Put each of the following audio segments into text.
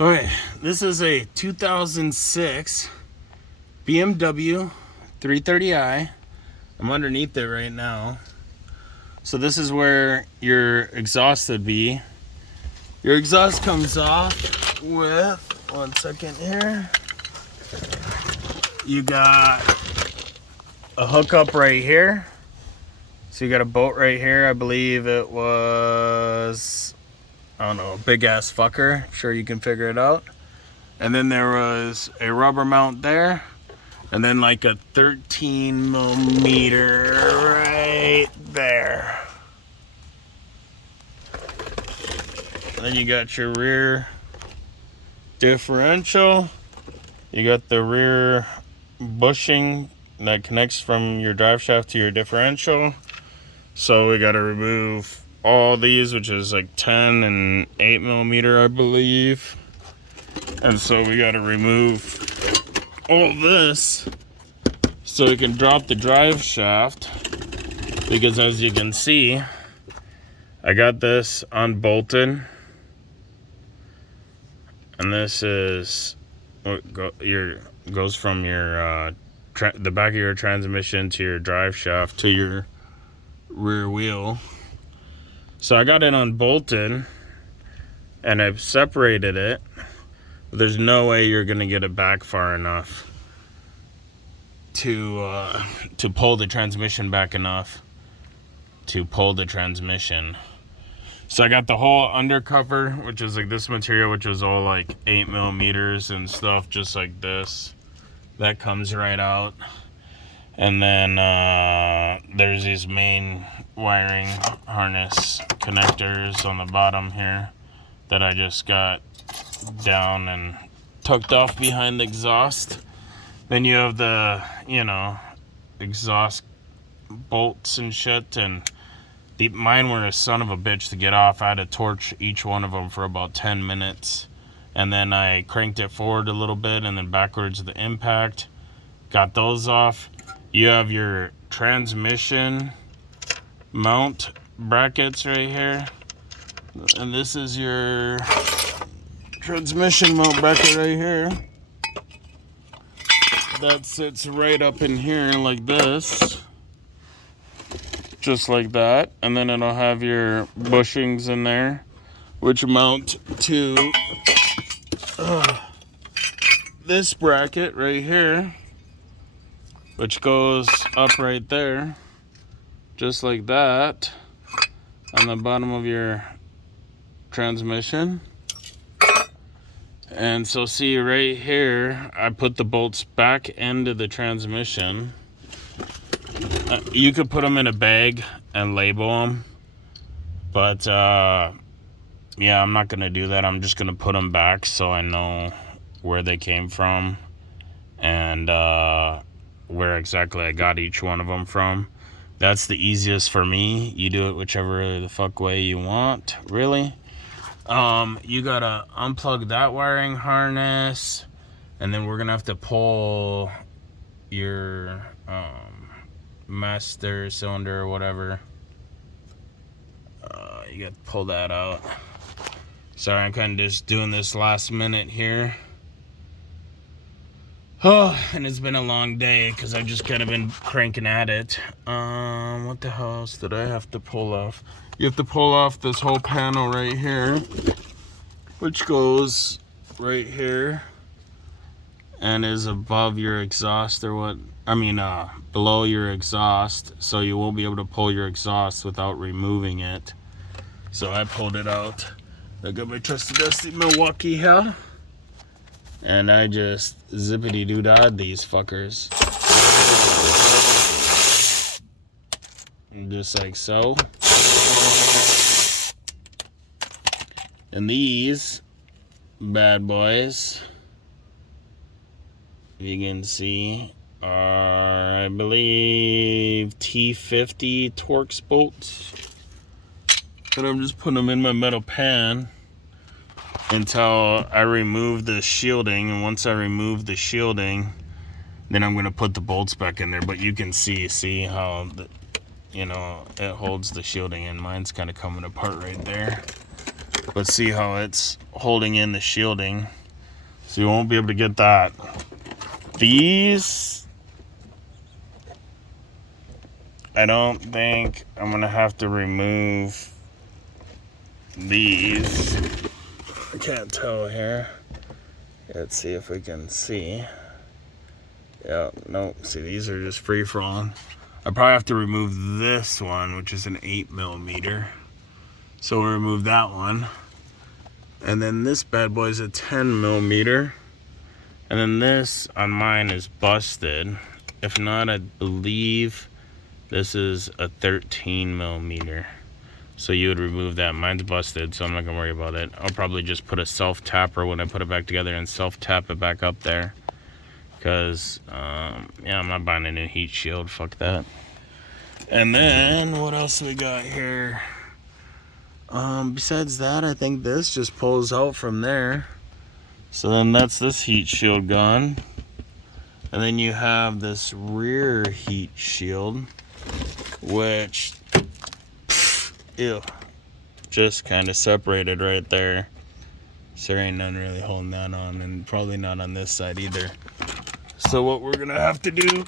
Okay, this is a 2006 BMW 330i. I'm underneath it right now. So this is where your exhaust would be. Your exhaust comes off with, one second here. You got a hookup right here. So you got a bolt right here. I believe it was, I don't know, a big ass fucker. I'm sure you can figure it out. And then there was a rubber mount there. And then like a 13 millimeter right there. Then you got your rear differential. You got the rear bushing that connects from your drive shaft to your differential. So we got to remove all these, which is like 10 and 8 millimeter, I believe. And so we got to remove all this so we can drop the drive shaft, because as you can see, I got this unbolted, and this is what goes from your the back of your transmission to your drive shaft to your rear wheel. So I got it unbolted and I've separated it. There's no way you're gonna get it back far enough to pull the transmission back enough to pull the transmission. So I got the whole undercover, which is like this material, which is all like 8 millimeters and stuff, just like this. That comes right out. And then there's these main wiring harness connectors on the bottom here that I just got down and tucked off behind the exhaust. Then you have the, exhaust bolts and shit, and mine were a son of a bitch to get off. I had to torch each one of them for about 10 minutes. And then I cranked it forward a little bit and then backwards the impact. Got those off. You have your transmission mount brackets right here. And this is your transmission mount bracket right here. That sits right up in here like this. Just like that. And then it'll have your bushings in there, which mount to this bracket right here, which goes up right there, just like that, on the bottom of your transmission. And so see right here, I put the bolts back into the transmission. You could put them in a bag and label them, but yeah, I'm not gonna do that. I'm just gonna put them back so I know where they came from and where exactly I got each one of them from. That's the easiest for me. You do it whichever the fuck way you want, really. You gotta unplug that wiring harness, and then we're gonna have to pull your master cylinder or whatever. You gotta pull that out. Sorry, I'm kind of just doing this last minute here. Oh, and it's been a long day because I've just kind of been cranking at it. What the hell else did I have to pull off? You have to pull off this whole panel right here, which goes right here and is above your exhaust, or what? I mean, below your exhaust, so you won't be able to pull your exhaust without removing it. So I pulled it out. I got my trusty dusty Milwaukee here, and I just zippity doo dah these fuckers, just like so. And these bad boys, you can see, are, I believe, T50 Torx bolts. But I'm just putting them in my metal pan until I remove the shielding. And once I remove the shielding, then I'm going to put the bolts back in there. But you can see how it holds the shielding in. Mine's kind of coming apart right there. but see how it's holding in the shielding. So you won't be able to get that. These, I don't think I'm gonna have to remove these. I can't tell here. Let's see if we can see. Yeah, nope. See, these are just free falling. I probably have to remove this one, which is an 8mm. So we'll remove that one. And then this bad boy is a 10mm. And then this on mine is busted. If not, I believe this is a 13mm. So you would remove that. Mine's busted, so I'm not gonna worry about it. I'll probably just put a self-tapper when I put it back together and self-tap it back up there. Because, yeah, I'm not buying a new heat shield. Fuck that. And then, what else we got here? Besides that, I think this just pulls out from there. So then that's this heat shield gone. And then you have this rear heat shield, which, ew, just kind of separated right there. So there ain't none really holding that on, and probably not on this side either. So what we're gonna have to do,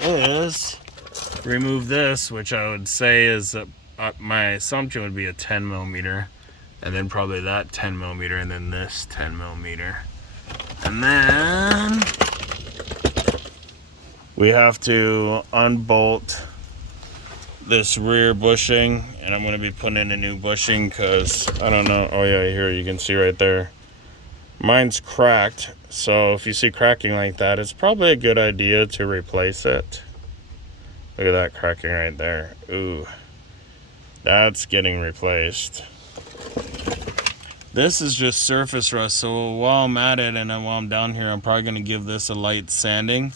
is remove this, which I would say is, my assumption would be a 10mm, and then probably that 10mm, and then this 10mm. And then we have to unbolt this rear bushing, and I'm going to be putting in a new bushing because I don't know. Oh yeah, here you can see right there. Mine's cracked, so if you see cracking like that, it's probably a good idea to replace it. Look at that cracking right there. Ooh, that's getting replaced. This is just surface rust, so while I'm at it and then while I'm down here, I'm probably going to give this a light sanding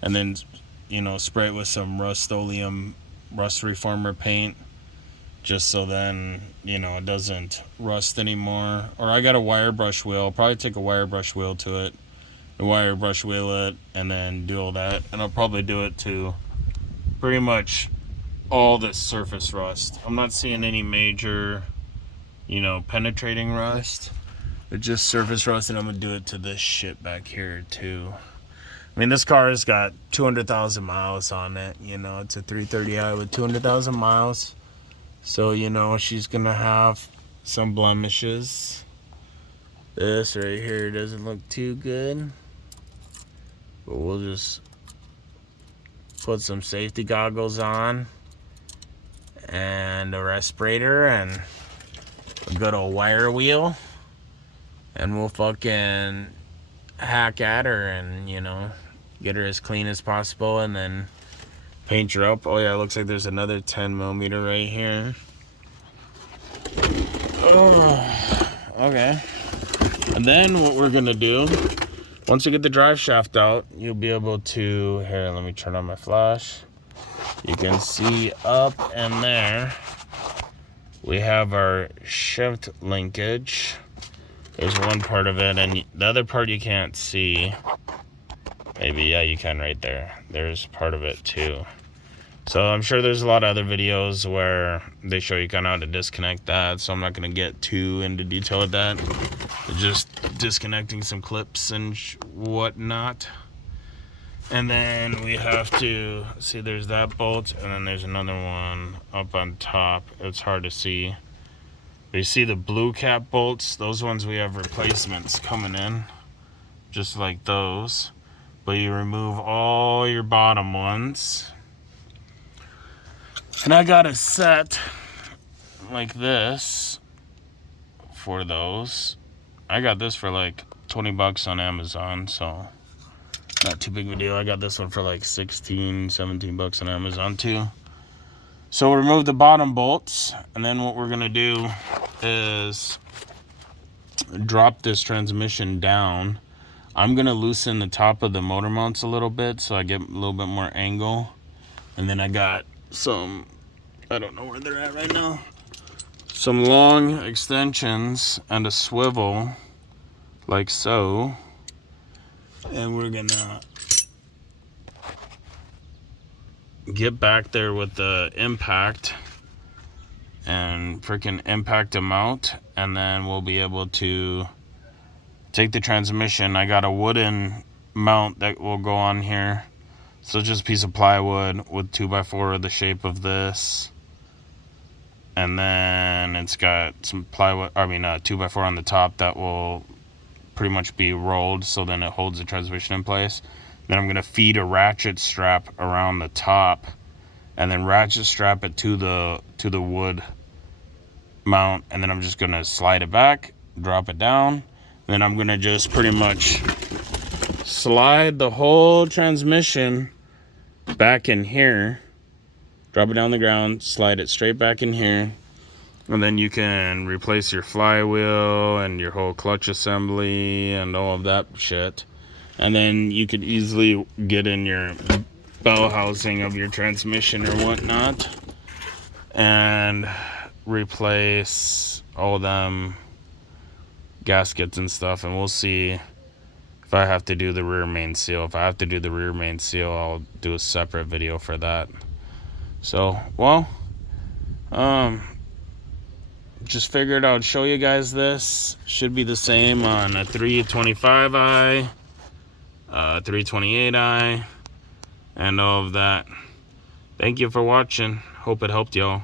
and then, you know, spray it with some Rust-Oleum rust reformer paint, just so then, you know, it doesn't rust anymore. Or I got a wire brush wheel. I'll probably take a wire brush wheel to it, and wire brush wheel it, and then do all that. And I'll probably do it to pretty much all this surface rust. I'm not seeing any major, you know, penetrating rust, but just surface rust, and I'm gonna do it to this shit back here too. I mean, this car has got 200,000 miles on it. You know, it's a 330i with 200,000 miles. So, you know, she's gonna have some blemishes. This right here doesn't look too good, but we'll just put some safety goggles on and a respirator and a good old wire wheel, and we'll fucking hack at her and, you know, get her as clean as possible and then paint her up. Oh yeah, it looks like there's another 10mm right here. Oh, okay. And then what we're gonna do, once you get the drive shaft out, you'll be able to, here, let me turn on my flash. You can see up in there, we have our shift linkage. There's one part of it, and the other part you can't see. Maybe, yeah, you can right there. There's part of it too. So I'm sure there's a lot of other videos where they show you kind of how to disconnect that, so I'm not going to get too into detail with that. Just disconnecting some clips and whatnot. And then we have to, see, there's that bolt, and then there's another one up on top. It's hard to see. But you see the blue cap bolts? Those ones we have replacements coming in, just like those. But you remove all your bottom ones. And I got a set like this for those. I got this for like 20 bucks on Amazon, so not too big of a deal. I got this one for like 16, 17 bucks on Amazon too. So we'll remove the bottom bolts, and then what we're gonna do is drop this transmission down. I'm gonna loosen the top of the motor mounts a little bit so I get a little bit more angle. And then I got some, I don't know where they're at right now, some long extensions and a swivel like so. And we're gonna get back there with the impact and freaking impact them out, and then we'll be able to take the transmission. I got a wooden mount that will go on here, so just a piece of plywood with 2x4 the shape of this, and then it's got some plywood, 2x4 on the top that will pretty much be rolled, so then it holds the transmission in place. Then I'm going to feed a ratchet strap around the top, and then ratchet strap it to the wood mount, and then I'm just going to slide it back, drop it down. Then I'm going to just pretty much slide the whole transmission back in here, drop it down the ground, slide it straight back in here, and then you can replace your flywheel and your whole clutch assembly and all of that shit. And then you could easily get in your bell housing of your transmission or whatnot and replace all of them gaskets and stuff. And we'll see if I have to do the rear main seal. If I have to do the rear main seal, I'll do a separate video for that. So, well, just figured I'd show you guys this. Should be the same on a 325i, 328i, and all of that. Thank you for watching. Hope it helped y'all.